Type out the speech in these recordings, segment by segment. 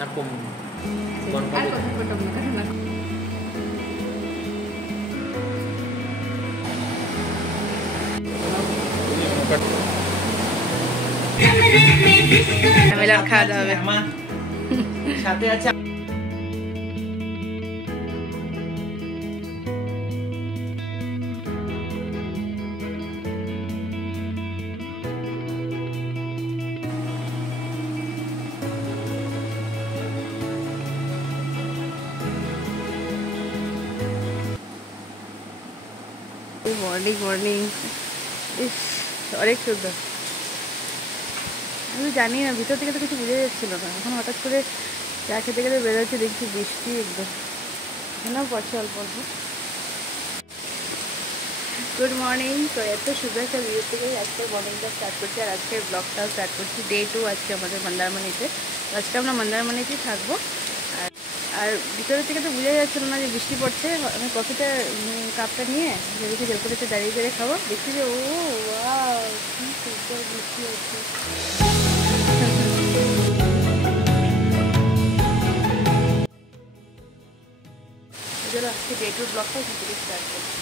আর কম আর কথা বলতাম না কারণ মেলার খাওয়া দাওয়া হবে সাথে আছে মর্নিং মর্নিং ইস অনেক সুন্দর। আমি জানি না ভিতর থেকে তো কিছু বোঝা যাচ্ছিল না, এখন হঠাৎ করে চা খেতে খেতে বেরোচ্ছে দেখছি বৃষ্টি একদম এখানেও পড়ছে অল্প অল্প। Good morning. তো এত সুন্দর একটা ভিউ থেকে আজকে মর্নিংটা স্টার্ট করছি আর আজকের ব্লগটাও স্টার্ট করছি ডে 2 আজকে আমাদের মন্দারমণিতে। আজকে আমরা মন্দারমণিতেই থাকবো। আর ভিতরের থেকে তো বোঝা যাচ্ছিল না যে বৃষ্টি পড়ছে। আমি কফিটা কাপটা নিয়ে ভেবেছি জলপরিতে দাঁড়িয়ে দাঁড়িয়ে খাবো, দেখছি যে ও ওয়াও কি সুন্দর বৃষ্টি হচ্ছে। চলো আজকে ডে 2 ব্লগটা এখান থেকে স্টার্ট করছি।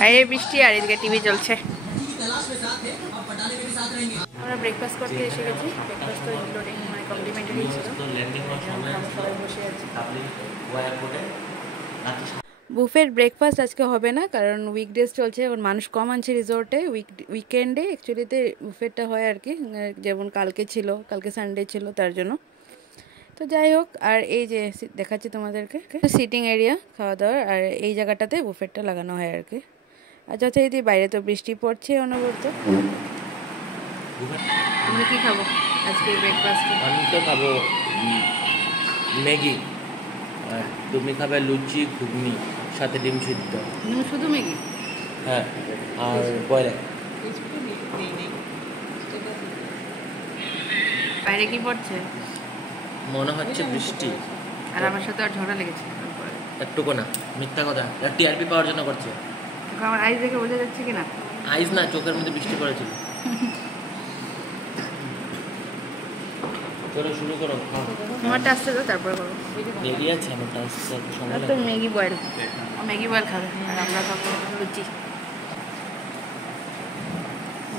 বাইরে বৃষ্টি আর এদিকে টিভি চলছে। আমরা ব্রেকফাস্ট করতে এসে গেছি। ব্রেকফাস্ট তো ইনক্লুডিং মানে কমপ্লিমেন্টারি ছিল। বসে আছি। বুফের ব্রেকফাস্ট আজকে হবে না কারণ উইকডেজ চলছে, এখন মানুষ কম আনছে রিসোর্টে। উইকেন্ডে অ্যাকচুয়ালিতে বুফেটটা হয় আর কি, যেমন কালকে ছিল, কালকে সানডে ছিল তার জন্য। তো যাই হোক, আর এই যে দেখাচ্ছি তোমাদেরকে সিটিং এরিয়া খাওয়া দাওয়ার, আর এই জায়গাটাতে বুফেটটা লাগানো হয় আর কি। আর যথারীতি বাইরে তো বৃষ্টি পড়ছে অনবরত। আমরা কি খাবো আজকে ব্রেকফাস্টে? আমি তো খাবো ম্যাগি, আর তুমি খাবে লুচি ঘুগনি সাথে ডিম সিদ্ধ। শুধু ম্যাগি? হ্যাঁ, আর বয়রা। বাইরে কি পড়ছে? মনে হচ্ছে বৃষ্টি। আর আমার সাথে আর ঝগড়া লেগেছে একটুকু না, মিথ্যা কথা, টিআরপি পাওয়ার জন্য করছে। আমার আইস দেখে বোঝা যাচ্ছে কিনা? আইস না, চোখের মধ্যে বৃষ্টি পড়েছিল। চলো শুরু করো। আমারটা আসতে দাও তারপরে করো। দেরি আছে আমারটা আসতে সময় তো ম্যাগি বয়েল, ম্যাগি বয়েল খাবে আর আমরা খাবো লুচি।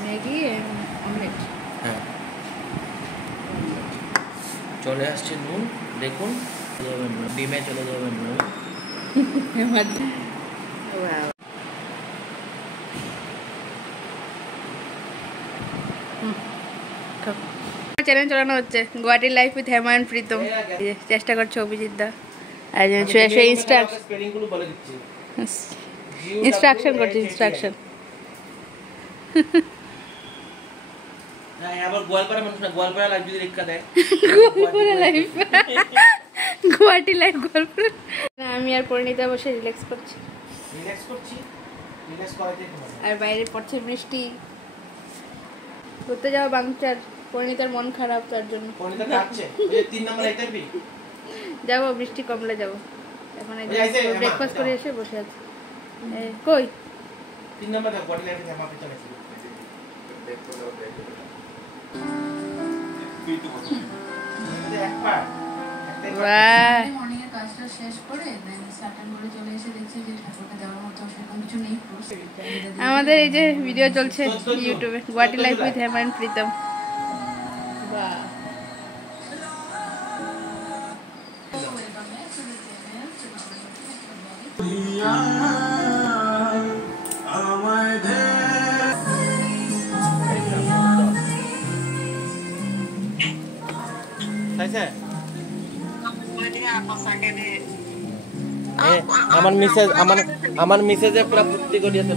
Maggi omelette. হ্যাঁ, চলে আসছে নুন, দেখুন ডিমে চলে যাবে নুন। চ্যালেঞ্জ চালানো হচ্ছে Guwahati life with Hema and Pritam. চেষ্টা করছে অভিজিৎ দা, আর সে ইনস্ট্রাকশন করছে, ইনস্ট্রাকশন। আবার গোয়ালপাড়া মানুষ না, গোয়ালপাড়া লাইফ যদি রেখা দেয় গুয়াহাটি লাইফ গোয়ালপাড়া। আমি আর পরিণীতা বসে রিল্যাক্স করছি, আর বাইরে পড়ছে বৃষ্টি। ঘুরতে যাওয়া বাংচার, পরিণীতার মন খারাপ তার জন্য। যাবো, বৃষ্টি কমলে যাবো। এখন ব্রেকফাস্ট করে এসে বসে আছি। কই আমাদের এই যে ভিডিও চলছে ইউটিউবে, Guwahati life with Hema and Pritam. আমার মেসেজে পুরো ভর্তি করে দিয়েছে,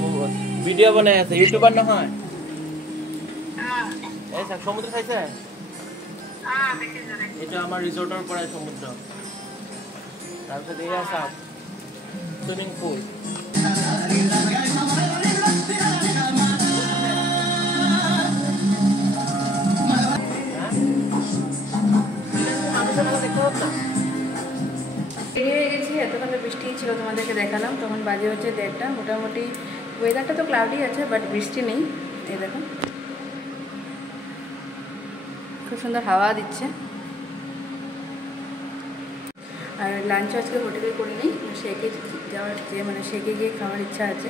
ভিডিও বানায় আছে, ইউটিউবার না হয়। এই স্যার সমুদ্র চাইছে, এটা আমার রিসোর্টের পরে সমুদ্র, তারপরে এই আছে সুইমিং পুল। বৃষ্টি ছিল, তোমাদেরকে দেখালাম, তখন বাজে হচ্ছে 1:30। মোটামুটি ওয়েদারটা তো ক্লাউডি আছে, বাট বৃষ্টি নেই। এই দেখো খুব সুন্দর হাওয়া দিচ্ছে। আর লাঞ্চ আজকে হোটেলে করিনি, শেকে যাওয়ার মানে শেকে গিয়ে খাওয়ার ইচ্ছা আছে,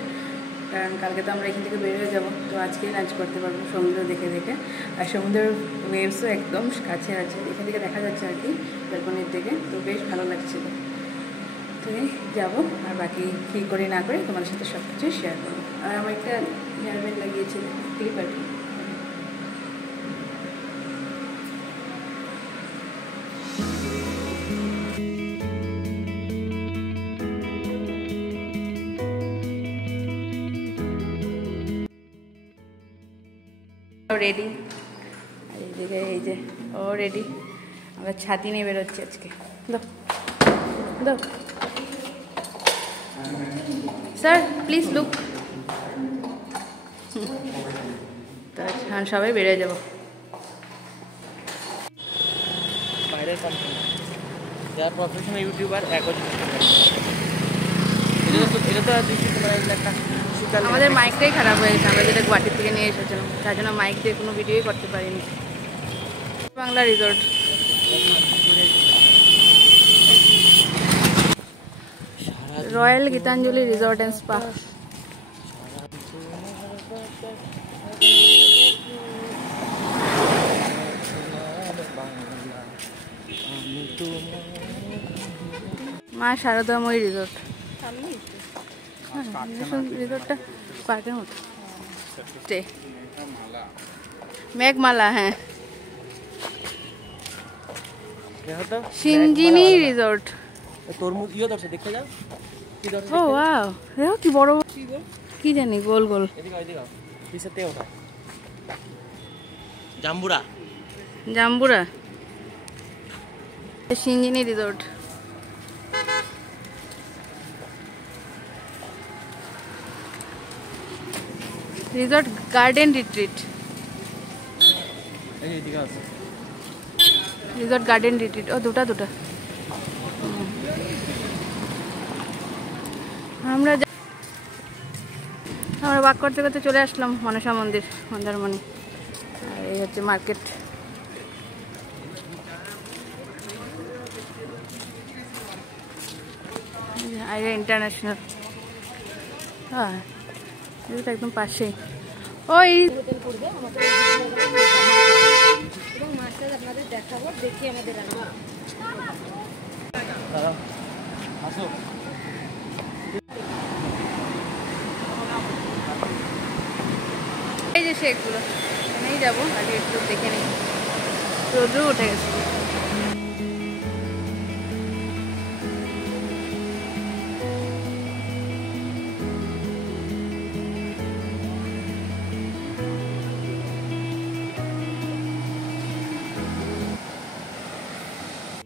কারণ কালকে তো আমরা এখান থেকে বেরিয়ে যাবো, তো আজকেই লাঞ্চ করতে পারবো সমুদ্র দেখে দেখে। আর সমুদ্রের ওয়েভসও একদম কাছে আছে, এখান থেকে দেখা যাচ্ছে আর কি ব্যালকনির দিকে, তো বেশ ভালো লাগছিলো। তো যাবো, আর বাকি কী করি না করে তোমাদের সাথে সব কিছু শেয়ার করবো। আর আমার একটা হেয়ারব্যান্ড লাগিয়েছিল, ক্লিপ আর কি। রেডি, আর এইদিকে এই যে ও রেডি। আমরা ছাতি নিয়ে বেরোচ্ছি আজকে। দাও দাও স্যার, প্লিজ লুক। তো এখন সবাই বেরিয়ে যাবো। বাইরের কোম্পানি যারা প্রফেশনাল ইউটিউবার আমাদের মাইকটাই খারাপ হয়ে গেছে, আমরা যেটা গুয়াহাটির থেকে নিয়ে এসেছিলাম, তার জন্য মাইক দিয়ে কোনো ভিডিওই করতে পারিনি। Bangla resort, royal Gitanjali resort and spa. মা শারদাময়ী রিসোর্ট। রিসোর্টটা পার্কের মতো। স্টে মেঘমালা, হ্যাঁ সিঞ্জিনি রিসোর্ট। তরমুজ ইয়ে ধরছে, দেখতে যাও কি ধরছে। ও ওয়াও, দেখো কি বড়, কি জানি গোল গোল। এদিকে এদিকে পিছেতে ওটা Jambura. Jambura Sinjini resort. Resort garden retreat. Resort garden retreat. ও দুটা আমরা ওয়াক করতে করতে চলে আসলাম মনসা মন্দির, মন্দারমণি। আর এই হচ্ছে মার্কেট। আইরা ইন্টারন্যাশনাল, হ্যাঁ এটা একদম পাশেই। ওই আপনাদের দেখাবো, দেখি আমাদের এই যে শেকগুলো, এখানেই যাবো, আগে একটু দেখে নিই। রোদ্র উঠে গেছে।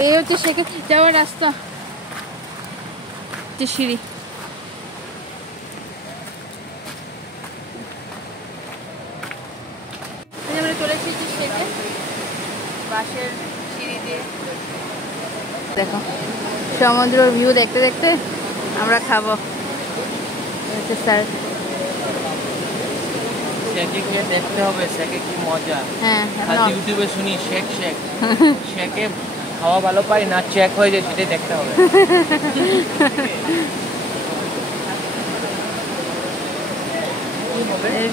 এই হচ্ছে শেখে যাওয়ার রাস্তা, সিঁড়ি। আমরা চলে এসেছি শেখে, বাসের সিঁড়ি দিয়ে। দেখো সমুদ্র ভিউ দেখতে দেখতে আমরা খাবো। স্যার শেকে গিয়ে দেখতে হবে, শেকে কি মজা। হ্যাঁ, ইউটিউবে শুনি শেক শেকে খাওয়া ভালো পাই না, চেক হয়ে যায়, সেটাই দেখতে হবে।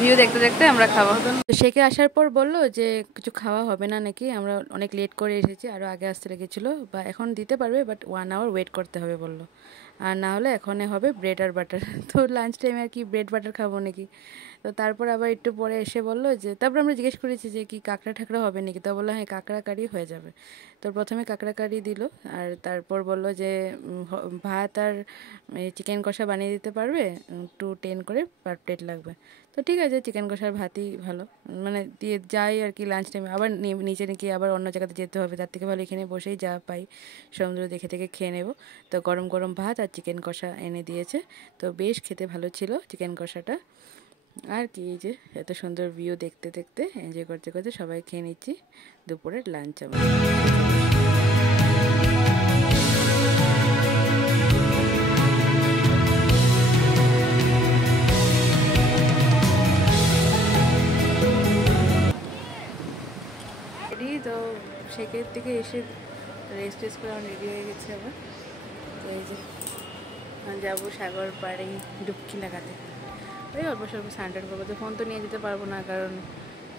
ভিউ দেখতে দেখতে আমরা খাবো। শেখে আসার পর বললো যে কিছু খাওয়া হবে না নাকি, আমরা অনেক লেট করে এসেছি, আরও আগে আসতে লেগেছিলো, বা এখন দিতে পারবে বাট 1 আওয়ার ওয়েট করতে হবে বললো। আর না হলে এখনে হবে ব্রেড আর বাটার। তো লাঞ্চ টাইমে আর কি ব্রেড বাটার খাবো নাকি। তো তারপর আবার একটু পরে এসে বললো যে, তারপর আমরা জিজ্ঞেস করেছি যে কি কাঁকড়া ঠাকড়া হবে নাকি, তো বললো হ্যাঁ কাঁকড়া কারি হয়ে যাবে। তো প্রথমে কাঁকড়া কারি দিল, আর তারপর বললো যে ভাত আর চিকেন কষা বানিয়ে দিতে পারবে, 210 করে পার প্লেট লাগবে। তো ঠিক আছে, চিকেন কষার ভাতই ভালো, মানে দিয়ে যাই আর কি। লাঞ্চ টাইমে আবার নিচে নাকি আবার অন্য জায়গাতে যেতে হবে, তার থেকে ভালো এখানে বসেই যা পাই সমুদ্র দেখে থেকে খেয়ে নেব। তো গরম গরম ভাত আর চিকেন কষা এনে দিয়েছে, তো বেশ খেতে ভালো ছিল চিকেন কষাটা। আর কি, এই যে এত সুন্দর ভিউ দেখতে দেখতে এনজয় করতে করতে সবাই খেয়ে নিচ্ছি দুপুরের লাঞ্চ। আমরা ট্রেকের থেকে এসে রেস্ট টেস্ট করে আমার রেডি হয়ে গেছে আবার। তো এই যে যাবো সাগর পাড়ে ডুবকি লাগাতে, ওই অল্প স্বল্প স্নান টান করবো। তো ফোন তো নিয়ে যেতে পারবো না, কারণ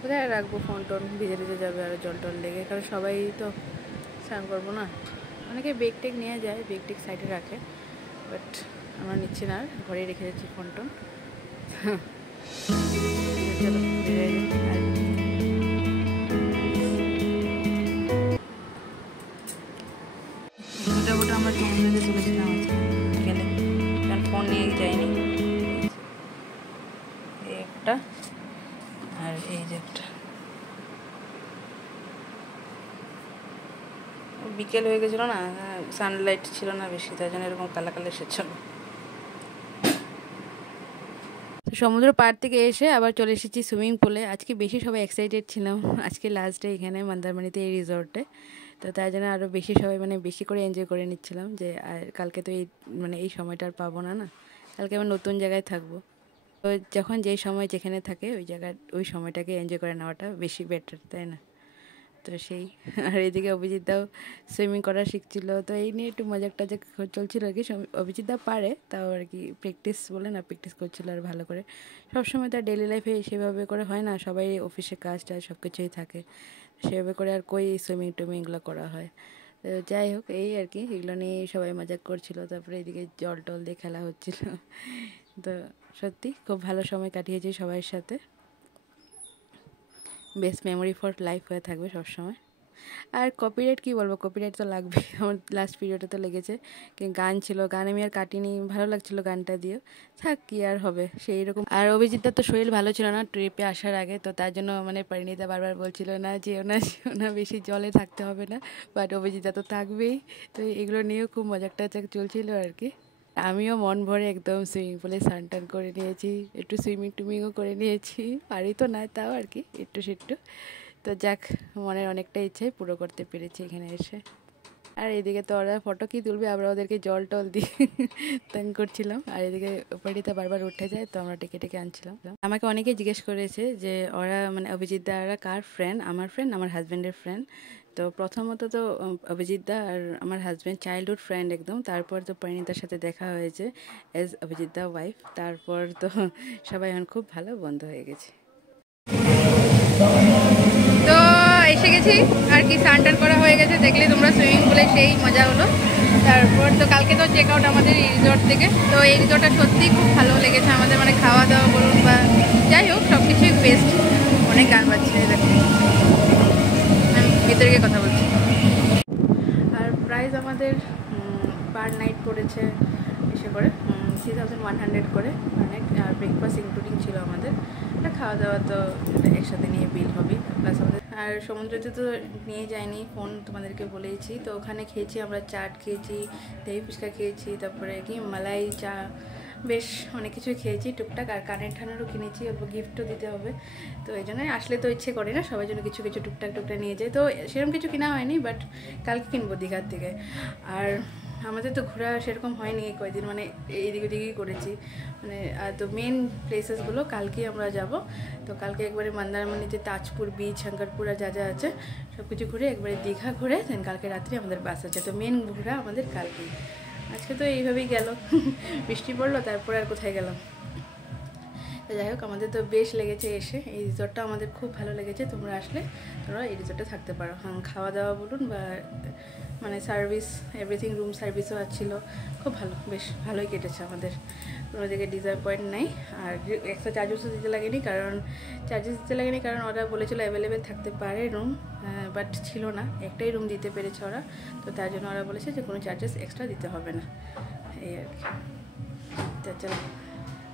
কোথায় রাখবো ফোন টোন, ভিজে ভিজে যাবে আরও জল টল লেগে, কারণ সবাই তো স্নান করবো না। অনেকে বেগ টেক নিয়ে যায়, বেগ টেক সাইডে রাখে, বাট আমরা নিচ্ছি না, আর ঘরেই রেখে যাচ্ছি ফোন টোন। চলো মোটামুটি আমরা সমুদ্রে চলেছিলাম আজকে গেলে, কারণ ফোন নিয়ে যাইনি। এই একটা আর এই যে একটা, বিকেল হয়ে গেছিলো না, সানলাইট ছিল না বেশি, তাই জন্য এরকম কালা কালা এসেছিল। সমুদ্র পাড় থেকে এসে আবার চলে এসেছি সুইমিং পুলে। আজকে বেশি সবাই এক্সাইটেড ছিলাম, আজকে লাস্ট ডে এখানে মন্দারমণিতে এই রিসর্টে, তো তাই জন্য আরও বেশি সবাই মানে বেশি করে এনজয় করে নিচ্ছিলাম, যে আর কালকে তো এই মানে এই সময়টা আর পাবো না, কালকে আবার নতুন জায়গায় থাকবো। তো যখন যেই সময় যেখানে থাকে ওই জায়গার ওই সময়টাকে এনজয় করে নেওয়াটা বেশি বেটার, তাই না? তো সেই, আর এইদিকে অভিজিৎদাও সুইমিং করা শিখছিল, তো এই নিয়ে একটু মজাক টাজাক চলছিল আর কি। অভিজিৎদা পারে তাও আর কি, প্র্যাকটিস বলে না, প্র্যাকটিস করছিল আর ভালো করে। সবসময় তার ডেলি লাইফে সেভাবে করে হয় না, সবাই অফিসে কাজ টাজ সব কিছুই থাকে, সেভাবে করে আর কই সুইমিং টুইমিং এগুলো করা হয়। তো যাই হোক, এই আর কি, এগুলো নিয়ে সবাই মজাক করছিল। তারপরে এদিকে জল টল দিয়ে খেলা হচ্ছিল। তো সত্যি খুব ভালো সময় কাটিয়েছি সবার সাথে, বেস্ট মেমোরি ফর লাইফ হয়ে থাকবে সবসময়। আর কপিরাইট কী বলবো, কপিরাইট তো লাগবে, আমার লাস্ট পিরিয়ডে তো লেগেছে। গান ছিল, গান আমি আর কাটিনি, ভালো লাগছিলো গানটা দিয়েও, থাক কী আর হবে সেই রকম। আর অভিজিৎদার তো শরীর ভালো ছিল না ট্রিপে আসার আগে, তো তার জন্য মানে পরিণীতা বারবার বলছিল না যেও না যেও না, বেশি জলে থাকতে হবে না, বাট অভিজিৎদা তো থাকবেই। তো এগুলো নিয়েও খুব মজাক টাজাক চলছিল আর কি। আমিও মন ভরে একদম সুইমিং পুলে স্নান টান করে নিয়েছি, একটু সুইমিং টুইমিংও করে নিয়েছি, পারি তো না তাও আর কি একটু সেট্টু। তো যাক, মনের অনেকটা ইচ্ছাই পুরো করতে পেরেছি এখানে এসে। আর এদিকে তো ওরা ফটো কি তুলবে, আমরা ওদেরকে জল টল দিয়ে তাং করছিলাম। আর এদিকে পরিণীতা বারবার উঠে যায়, তো আমরা ডেকে ডেকে আনছিলাম। আমাকে অনেকেই জিজ্ঞেস করেছে যে ওরা মানে অভিজিৎদারা কার ফ্রেন্ড, আমার হাজব্যান্ডের ফ্রেন্ড। তো প্রথমত তো অভিজিৎদা আর আমার হাজব্যান্ড চাইল্ডহুড ফ্রেন্ড একদম, তারপর তো পরিণীতার সাথে দেখা হয়েছে অ্যাজ অভিজিৎদা ওয়াইফ, তারপর তো সবাই এখন খুব ভালো বন্ধু হয়ে গেছে। তো এসে গেছি আর কি, স্নান টান করা হয়ে গেছে, দেখলে তোমরা সুইমিং পুলে সেই মজা হলো। তারপর তো কালকে তো চেক আউট আমাদের এই রিসর্ট থেকে, তো এই রিসর্টটা সত্যিই খুব ভালো লেগেছে আমাদের, মানে খাওয়া দাওয়া বলুন বা যাই হোক সব কিছুই বেস্ট। অনেক গান বাজছে, দেখো আমি ভিতরে গিয়ে কথা বলছি। আর প্রাইস আমাদের পার নাইট পড়েছে এসে করে 3100 করে পার নাইট, আর ব্রেকফাস্ট ইনক্লুডিং ছিল আমাদের। খাওয়া দাওয়া তো একসাথে নিয়ে বিল হবে প্লাস আমাদের। আর সমুদ্রতে তো নিয়ে যাইনি ফোন, তোমাদেরকে বলেইছি। তো ওখানে খেয়েছি আমরা, চাট খেয়েছি, দই ফুচকা খেয়েছি, তারপরে কি মালাই চা, বেশ অনেক কিছু খেয়েছি টুকটাক। আর কানের ঠানেরও কিনেছি, অল্প গিফটও দিতে হবে, তো এই জন্যই আসলে তো ইচ্ছে করে না সবাই জন্য কিছু কিছু টুকটাক নিয়ে যায়। তো সেরকম কিছু কেনা হয়নি, বাট কালকে কিনবো দীঘার থেকে। আর আমাদের তো ঘোরা সেরকম হয়নি এই কয়েকদিন, মানে এইদিক ওদিকেই করেছি মানে। তো মেন প্লেসেসগুলো কালকেই আমরা যাব। তো কালকে একবারে মন্দারমণিতে তাজপুর বিচ, শঙ্করপুর আর যা যা আছে সব কিছু ঘুরে একবারে দীঘা ঘুরে দেন কালকে রাত্রে আমাদের বাস আছে। তো মেন ঘোরা আমাদের কালকেই। আজকে তো এইভাবেই গেল, বৃষ্টি পড়লো, তারপর আর কোথায় গেলাম। তো যাই হোক, আমাদের তো বেশ লেগেছে এসে, এই রিসর্টটা আমাদের খুব ভালো লেগেছে। তোমরা আসলে তোমরা এই রিসর্টে থাকতে পারো। হ্যাঁ, খাওয়া দাওয়া বলুন বা মানে সার্ভিস, এভরিথিং, রুম সার্ভিসও ছিল, খুব ভালো, বেশ ভালোই কেটেছে আমাদের, কোনো দিকে ডিসঅ্যাপয়েন্ট নাই। আর এক্সট্রা চার্জেসও দিতে লাগেনি, কারণ ওরা বলেছিল অ্যাভেলেবেল থাকতে পারে রুম, বাট ছিল না, একটাই রুম দিতে পেরেছে ওরা। তো তার জন্য ওরা বলেছে যে কোনো চার্জেস এক্সট্রা দিতে হবে না, এই আর কি। তো চলো,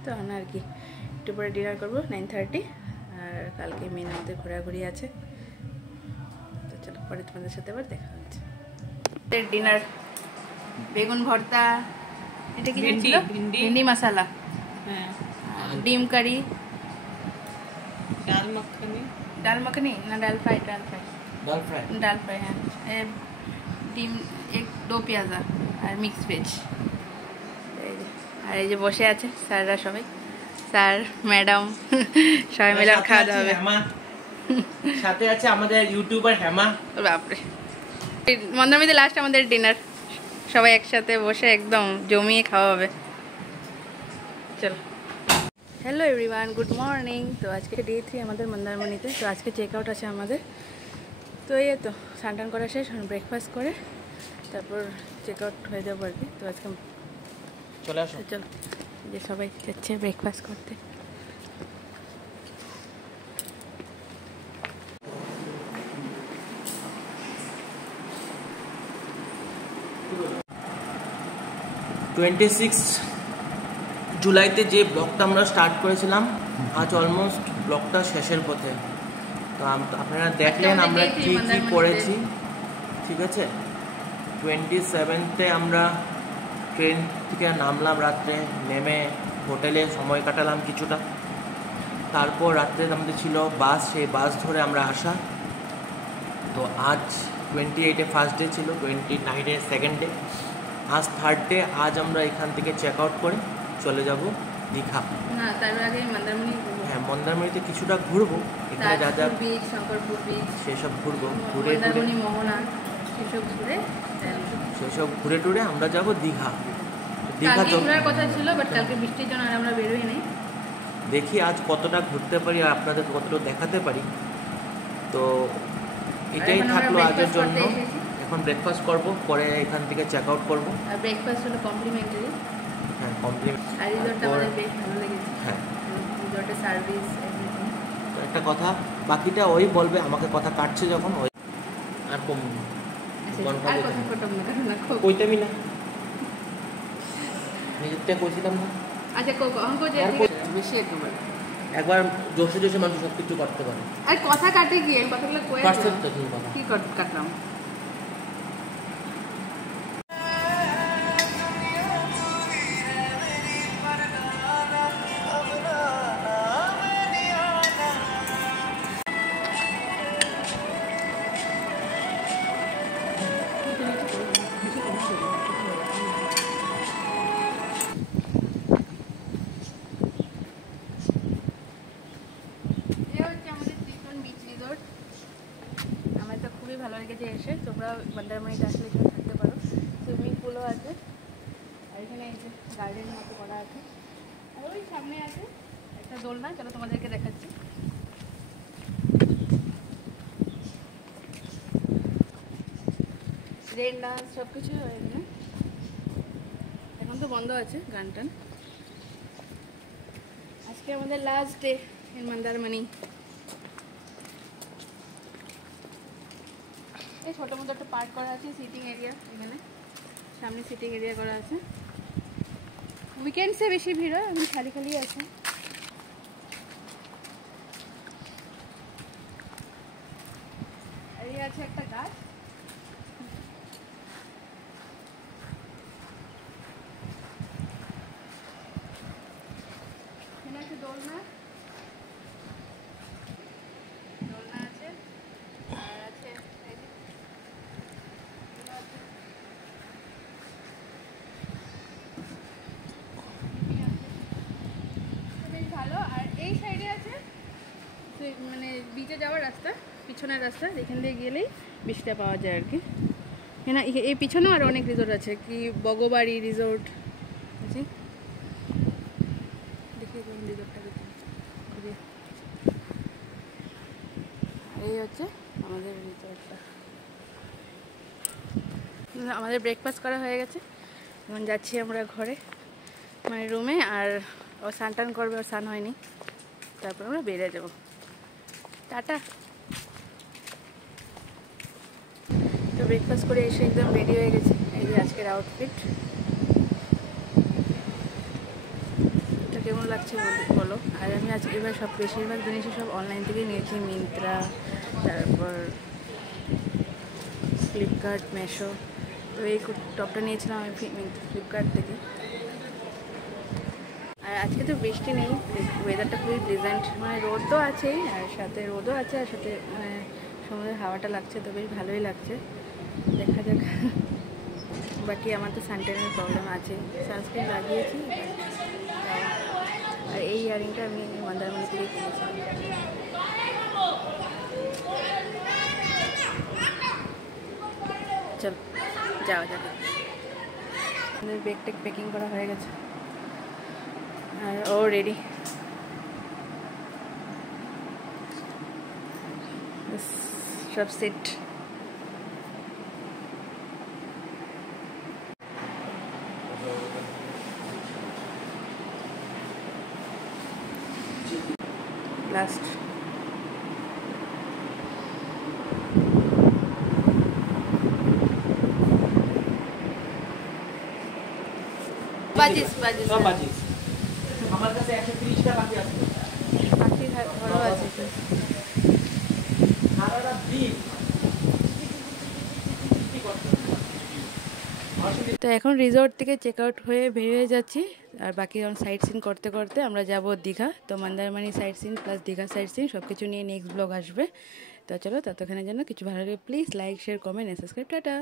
তো না আর কি, একটু পরে ডিনার করবো 9:30, আর কালকে মেন আমাদের ঘোরাঘুরি আছে। তো চলো, পরে তোমাদের সাথে আবার দেখা হচ্ছে। ডিনার বেগুন ভর্তা, এটা কি ছিল, ভেন্ডি মশলা, হ্যাঁ, ডিম কারি, ডাল মাখনি না ডাল ফ্রাই, হ্যাঁ, ডিম, এক 2 পেঁয়াজা আর মিক্স ভেজ। আর এই যে বসে আছে স্যাররা সবাই, স্যার ম্যাডাম সবাই মিলে খাওয়া দাওয়া হবে। সাথে আছে আমাদের ইউটিউবার হেমা। বাপরে। মন্দারমণিতে লাস্ট আমাদের ডিনার, সবাই একসাথে বসে একদম জমিয়ে খাওয়া হবে। চলো। Hello everyone, good morning. তো আজকে ডে 3 আমাদের মন্দারমণিতে। তো আজকে চেক আউট আছে আমাদের। তো এই তো স্নান করা শেষ, ব্রেকফাস্ট করে তারপর চেক আউট হয়ে যাবো আর কি। তো আজকে চলে আসো। চলো, যে সবাই যাচ্ছে ব্রেকফাস্ট করতে। জুলাইতে যে ব্লগটা আমরা স্টার্ট করেছিলাম, আজ অলমোস্ট ব্লগটা শেষের পথে। তো আপনারা দেখলেন আমরা কী কী করেছি, ঠিক আছে। 27তে আমরা ট্রেন থেকে নামলাম রাত্রে, নেমে হোটেলে সময় কাটালাম কিছুটা। তারপর রাত্রে আমাদের ছিল বাস, সেই বাস ধরে আমরা আসা। তো আজ 28-এ ফার্স্ট ডে ছিল, 29-এ সেকেন্ড ডে, আজ থার্ড ডে। আজ আমরা এখান থেকে চেক আউট করে চলে যাব দীঘা। না, তার আগে মন্দারমণি। হ্যাঁ, মন্দারমণিতে কিছুটা ঘুরবো, এখানে যা যা বিচ, শঙ্করপুর বিচ, সেসব ঘুরবো, ঘুরে মন্দারমণি মোহনা সেসব ঘুরে টুরে আমরা যাব দীঘা। দীঘা ঘোরার কথা ছিল, বাট কালকে বৃষ্টির জন্য আর আমরা বেরোই নাই। দেখি আজ কতটা ঘুরতে পারি আর আপনাদের কতটা দেখাতে পারি। তো এটাই থাকলো আজের জন্য। এখন ব্রেকফাস্ট করব, পরে এখান থেকে চেক আউট করবো। আর ব্রেকফাস্ট হলো কমপ্লিমেন্টারি। হ্যাঁ, কমপ্লিমেন্টারি। আর রিসর্টটা আমাদের বেশ ভালো লেগেছে। হ্যাঁ, রিসর্টের সার্ভিস এভরিথিং। একটা কথা, বাকিটা ওই বলবে, আমাকে কথা কাটছে যখন ওই আর কম কইতামই না, নিজের থেকে কইছিলাম না। আচ্ছা, বেশি একেবারে একবার জোশে জোশে মানুষ সব কিছু করতে পারে। আর কথা কাটে গিয়ে কথাগুলো কয়ে কি কাটলাম। আমার তো খুবই ভালো লেগেছে এসে। তোমরা মন্দারমণিতে আসলে এখানে থাকতে পারো। সুইমিং পুলও আছে, আর এখানে এই যে গার্ডেনের মতো করা আছে, আর ওই সামনে আছে একটা দোলনা। চলো তোমাদেরকে দেখাচ্ছি। রেন ডান্স সব কিছু এখানে। এখন তো বন্ধ আছে গান টান। আজকে আমাদের লাস্ট ডে ইন মন্দারমণি। এই ছোটো মতো একটা পার্ক করা আছে, সিটিং এরিয়া। এখানে সামনে সিটিং এরিয়া করা আছে। উইকেন্ডসে বেশি ভিড় হয়, এখন খালি খালি আছে। এই আছে একটা গাছ। এখানে আছে দোলনা, দোলনা আছে, আর আছে বেশ ভালো। আর এই সাইডে আছে মানে বিচে যাওয়ার রাস্তা, পিছনের রাস্তা, এখান দিয়ে গেলেই বিচটা পাওয়া যায় আর কি। হ্যাঁ, এই পিছনেও আর অনেক রিসোর্ট আছে, কি বগবাড়ি রিসোর্ট আছে। দেখি রিসোর্টটা এই হচ্ছে আমাদের রিসোর্টটা। আমাদের ব্রেকফাস্ট করা হয়ে গেছে, এখন যাচ্ছি আমরা ঘরে, মানে রুমে। আর ও স্নান টান করবে, ওর স্নান হয়নি, তারপর আমরা বেরিয়ে যাবো। টাটা। তো ব্রেকফাস্ট করে এসে একদম রেডি হয়ে গেছি। এই যে আজকের আউটফিট। এটা কেমন লাগছে বলো। আর আমি আজকে এবার সব বেশিরভাগ জিনিসই সব অনলাইন থেকে নিয়েছি, মিন্ত্রা, তারপর ফ্লিপকার্ট, মেশো। তো এই টপটা নিয়েছিলাম আমি ফ্লিপকার্ট থেকে। আর আজকে তো বৃষ্টি নেই, ওয়েদারটা খুবই প্লেজেন্ট, মানে রোদ তো আছেই, আর সাথে রোদও আছে, আর সাথে মানে সমুদ্রের হাওয়াটা লাগছে, তো বেশ ভালোই লাগছে। দেখা যাক। বাকি আমার তো সানটেনের প্রবলেম আছে, সানস্ক্রিন লাগিয়েছি। আর এই ইয়ারিংটা আমি মন্দারমণি থেকে কিনেছিলাম। যাওয়া যাবে। আমাদের ব্যাগ টেক প্যাকিং করা হয়ে গেছে আর ও রেডি। সব সেট। লাস্ট বাজিস বাজিস সব বাজিস। আমার কাছে 130টা বাকি আছে। বাকি ঘরও আছে। সারাটা দিন তো এখন রিসর্ট থেকে চেক আউট হয়ে বেরিয়ে যাচ্ছি আর বাকি সাইট সিন করতে করতে আমরা যাব দীঘা। তো Mandarmani site scene plus Digha site scene সব কিছু নিয়ে নেক্সট ব্লগ আসবে। তো চলো ততক্ষণের জন্য কিছু ভালো লাগে please like share comment subscribe. Tata.